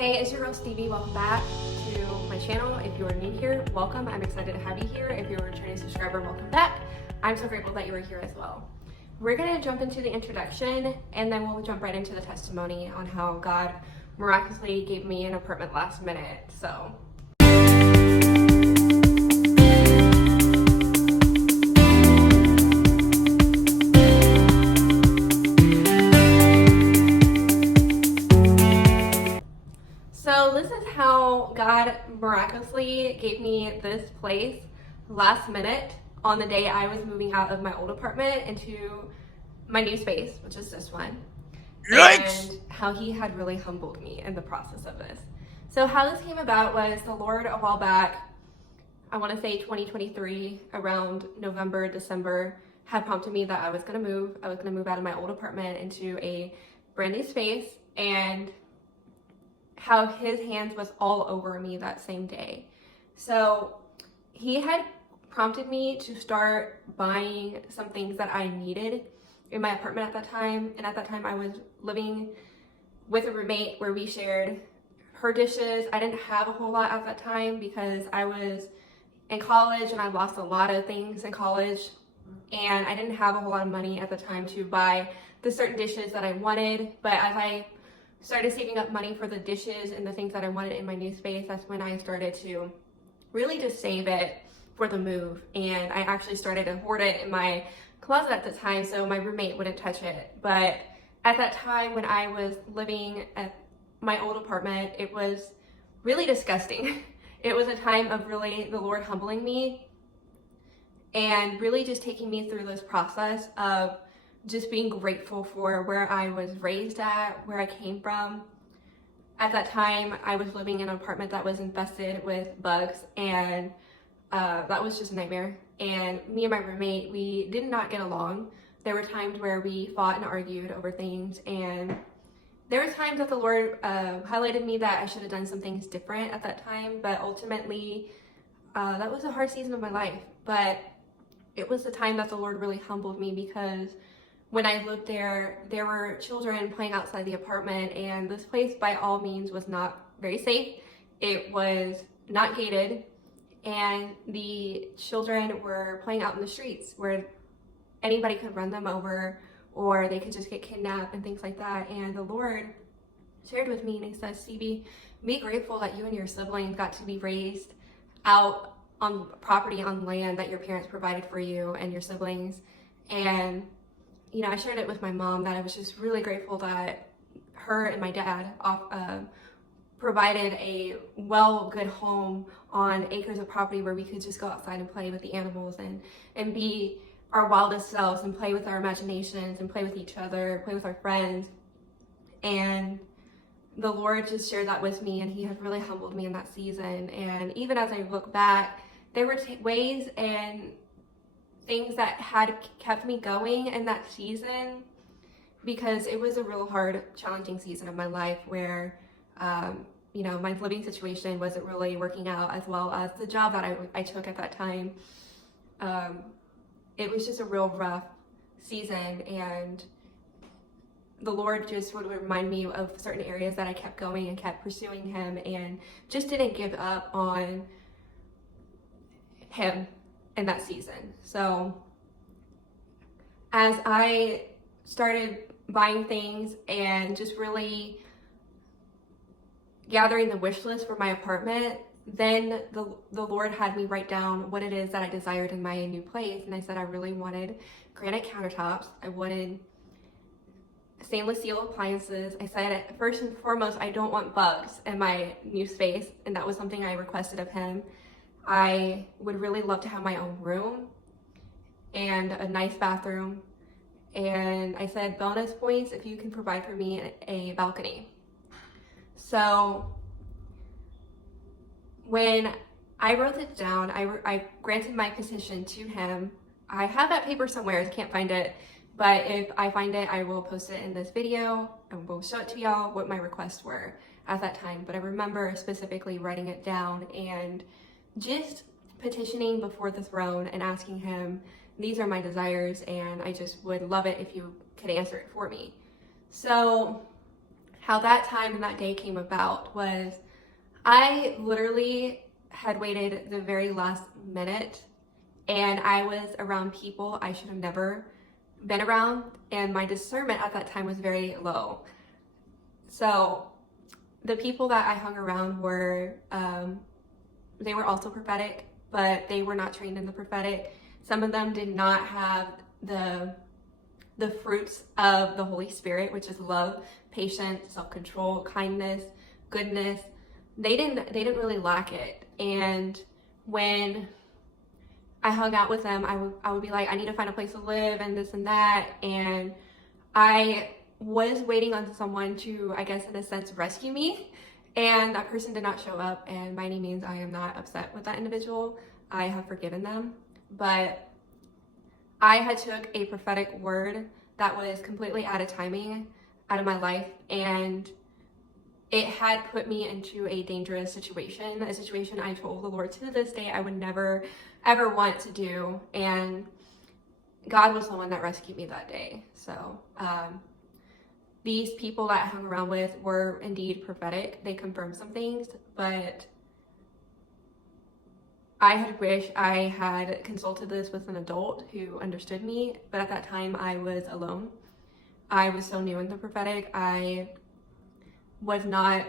Hey, it's your girl Stevie. Welcome back to my channel. If you are new here, welcome. I'm excited to have you here. If you're a returning subscriber, welcome back. I'm so grateful that you are here as well. We're gonna jump into the introduction and then we'll jump right into the testimony on how God miraculously gave me an apartment last minute. So this is how God miraculously gave me this place last minute on the day I was moving out of my old apartment into my new space, which is this one. Yikes! And how he had really humbled me in the process of this. So how this came about was the Lord a while back, I want to say 2023, around November, December, had prompted me that I was going to move. I was going to move out of my old apartment into a brand new space, and how his hands was all over me that same day. So he had prompted me to start buying some things that I needed in my apartment at that time. And at that time I was living with a roommate where we shared her dishes. I didn't have a whole lot at that time because I was in college and I lost a lot of things in college. And I didn't have a whole lot of money at the time to buy the certain dishes that I wanted. But as I started saving up money for the dishes and the things that I wanted in my new space, that's when I started to really just save it for the move. And I actually started to hoard it in my closet at the time so my roommate wouldn't touch it. But at that time when I was living at my old apartment, it was really disgusting. It was a time of really the Lord humbling me and really just taking me through this process of just being grateful for where I was raised at, where I came from. At that time, I was living in an apartment that was infested with bugs, and that was just a nightmare. And me and my roommate, we did not get along. There were times where we fought and argued over things, and there were times that the Lord highlighted me that I should have done some things different at that time, but ultimately, that was a hard season of my life. But it was the time that the Lord really humbled me, because when I lived there, there were children playing outside the apartment, and this place by all means was not very safe. It was not gated, and the children were playing out in the streets where anybody could run them over or they could just get kidnapped and things like that. And the Lord shared with me and he says, Stevie, be grateful that you and your siblings got to be raised out on property, on land that your parents provided for you and your siblings. And you know, I shared it with my mom that I was just really grateful that her and my dad provided a good home on acres of property where we could just go outside and play with the animals and be our wildest selves and play with our imaginations and play with each other, play with our friends. And the Lord just shared that with me, and he had really humbled me in that season. And even as I look back, there were ways and things that had kept me going in that season, because it was a real hard, challenging season of my life where, you know, my living situation wasn't really working out, as well as the job that I took at that time. It was just a real rough season, and the Lord just would remind me of certain areas that I kept going and kept pursuing him and just didn't give up on him in that season. So as I started buying things and just really gathering the wish list for my apartment, then the Lord had me write down what it is that I desired in my new place. And I said I really wanted granite countertops. I wanted stainless steel appliances. I said, first and foremost, I don't want bugs in my new space, and that was something I requested of him. I would really love to have my own room and a nice bathroom. And I said, bonus points if you can provide for me a balcony. So when I wrote it down, I granted my petition to him. I have that paper somewhere, I can't find it. But if I find it, I will post it in this video and we'll show it to y'all what my requests were at that time. But I remember specifically writing it down and just petitioning before the throne and asking him, these are my desires, and I just would love it if you could answer it for me. So how that time and that day came about was I literally had waited the very last minute, and I was around people I should have never been around, and my discernment at that time was very low. So the people that I hung around were, they were also prophetic, but they were not trained in the prophetic. Some of them did not have the fruits of the Holy Spirit, which is love, patience, self-control, kindness, goodness. They didn't really lack it. And when I hung out with them, I would be like, I need to find a place to live and this and that. And I was waiting on someone to, I guess in a sense, rescue me. And that person did not show up. And by any means, I am not upset with that individual. I have forgiven them. But I had took a prophetic word that was completely out of timing out of my life, and it had put me into a dangerous situation, a situation I told the Lord to this day I would never ever want to do, and God was the one that rescued me that day. So these people that I hung around with were indeed prophetic. They confirmed some things, but I had wished I had consulted this with an adult who understood me, but at that time I was alone. I was so new in the prophetic. I was not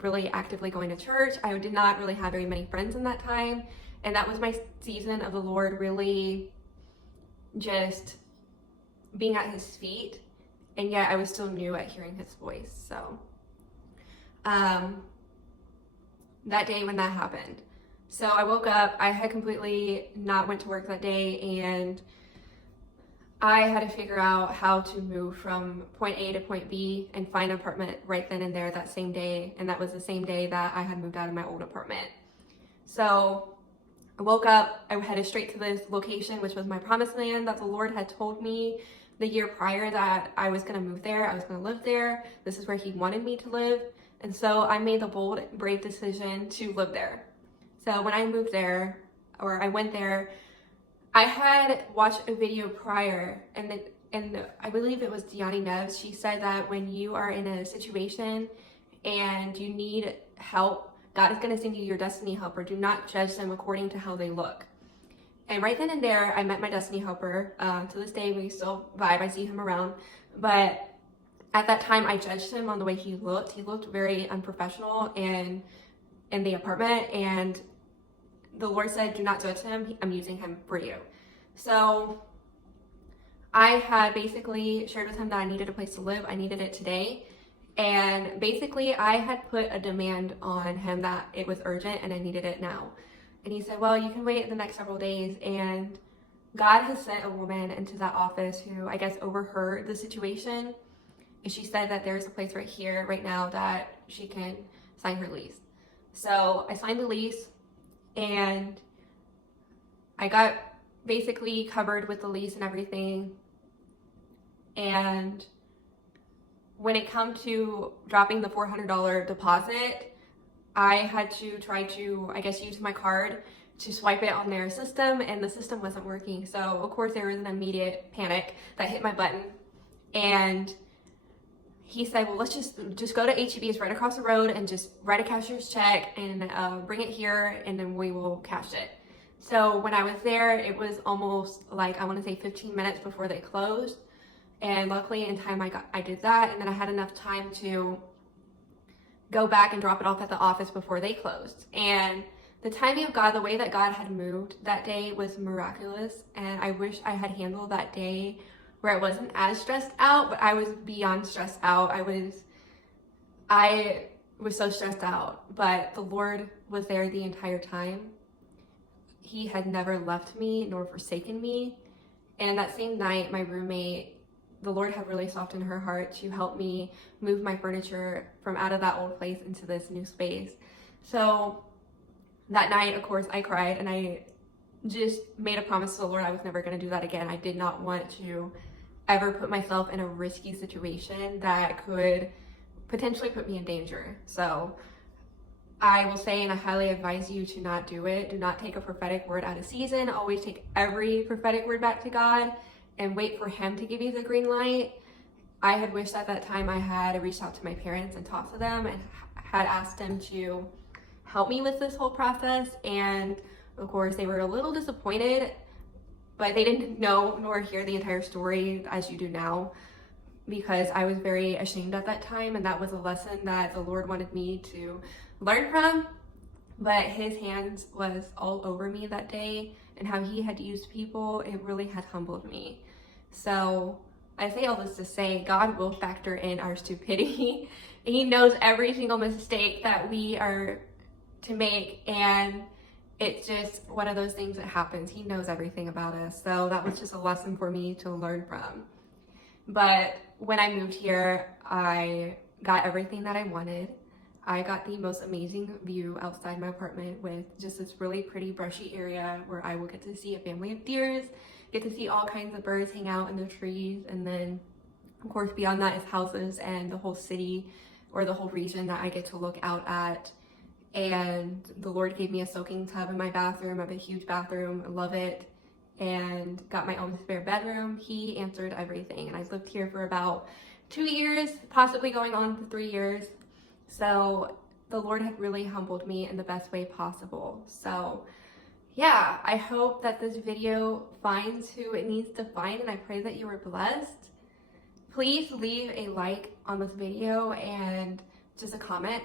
really actively going to church. I did not really have very many friends in that time, and that was my season of the Lord really just being at his feet, and yet I was still new at hearing his voice. So that day when that happened, so I woke up, I had completely not went to work that day, and I had to figure out how to move from point A to point B and find an apartment right then and there that same day. And that was the same day that I had moved out of my old apartment. So I woke up, I headed straight to this location, which was my promised land that the Lord had told me the year prior that I was going to move there. I was going to live there. This is where he wanted me to live. And so I made the bold, brave decision to live there. So when I moved there, or I went there, I had watched a video prior, and I believe it was Diani Neves. She said that when you are in a situation and you need help, God is going to send you your destiny helper. Do not judge them according to how they look. And right then and there, I met my destiny helper. To this day, we still vibe. I see him around. But at that time, I judged him on the way he looked. He looked very unprofessional in the apartment, and the Lord said, do not judge him. I'm using him for you. So I had basically shared with him that I needed a place to live. I needed it today. And basically I had put a demand on him that it was urgent and I needed it now. And he said, well, you can wait the next several days. And God has sent a woman into that office who I guess overheard the situation. And she said that there's a place right here, right now, that she can sign her lease. So I signed the lease, and I got basically covered with the lease and everything. And when it come to dropping the $400 deposit, I had to try to, I guess, use my card to swipe it on their system, and the system wasn't working. So of course there was an immediate panic that hit my button, and he said, well, let's just go to HEB's right across the road and just write a cashier's check and bring it here, and then we will cash it. So when I was there, it was almost like, I want to say 15 minutes before they closed. And luckily in time I did that, and then I had enough time to go back and drop it off at the office before they closed. And the timing of God, the way that God had moved that day was miraculous. And I wish I had handled that day where I wasn't as stressed out, but I was beyond stressed out. I was so stressed out, but the Lord was there the entire time. He had never left me nor forsaken me. And that same night, my roommate, the Lord had really softened her heart to help me move my furniture from out of that old place into this new space. So that night, of course, I cried, and I just made a promise to the Lord I was never going to do that again. I did not want to ever put myself in a risky situation that could potentially put me in danger. So I will say, and I highly advise you to not do it. Do not take a prophetic word out of season. Always take every prophetic word back to God and wait for him to give you the green light. I had wished at that time I had reached out to my parents and talked to them and had asked them to help me with this whole process. And of course, they were a little disappointed, but they didn't know nor hear the entire story as you do now, because I was very ashamed at that time, and that was a lesson that the Lord wanted me to learn from. But his hands was all over me that day, and how he had used people, it really had humbled me. So I say all this to say, God will factor in our stupidity. He knows every single mistake that we are to make, and it's just one of those things that happens. He knows everything about us. So that was just a lesson for me to learn from. But when I moved here, I got everything that I wanted. I got the most amazing view outside my apartment with just this really pretty brushy area where I will get to see a family of deers, get to see all kinds of birds hang out in the trees, and then of course beyond that is houses and the whole city or the whole region that I get to look out at. And the Lord gave me a soaking tub in my bathroom. I have a huge bathroom, I love it, and got my own spare bedroom. He answered everything, and I've lived here for about 2 years, possibly going on to 3 years. So the Lord had really humbled me in the best way possible. So yeah, I hope that this video finds who it needs to find, and I pray that you were blessed. Please leave a like on this video and just a comment.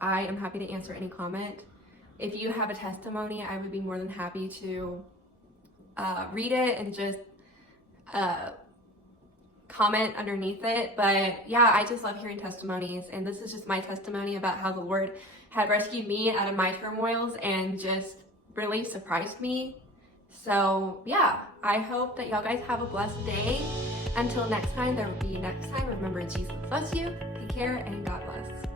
I am happy to answer any comment. If you have a testimony, I would be more than happy to read it and just comment underneath it. But yeah, I just love hearing testimonies, and this is just my testimony about how the Lord had rescued me out of my turmoils and just really surprised me. So yeah, I hope that y'all guys have a blessed day. Until next time, there will be next time. Remember, Jesus loves you. Take care and God bless.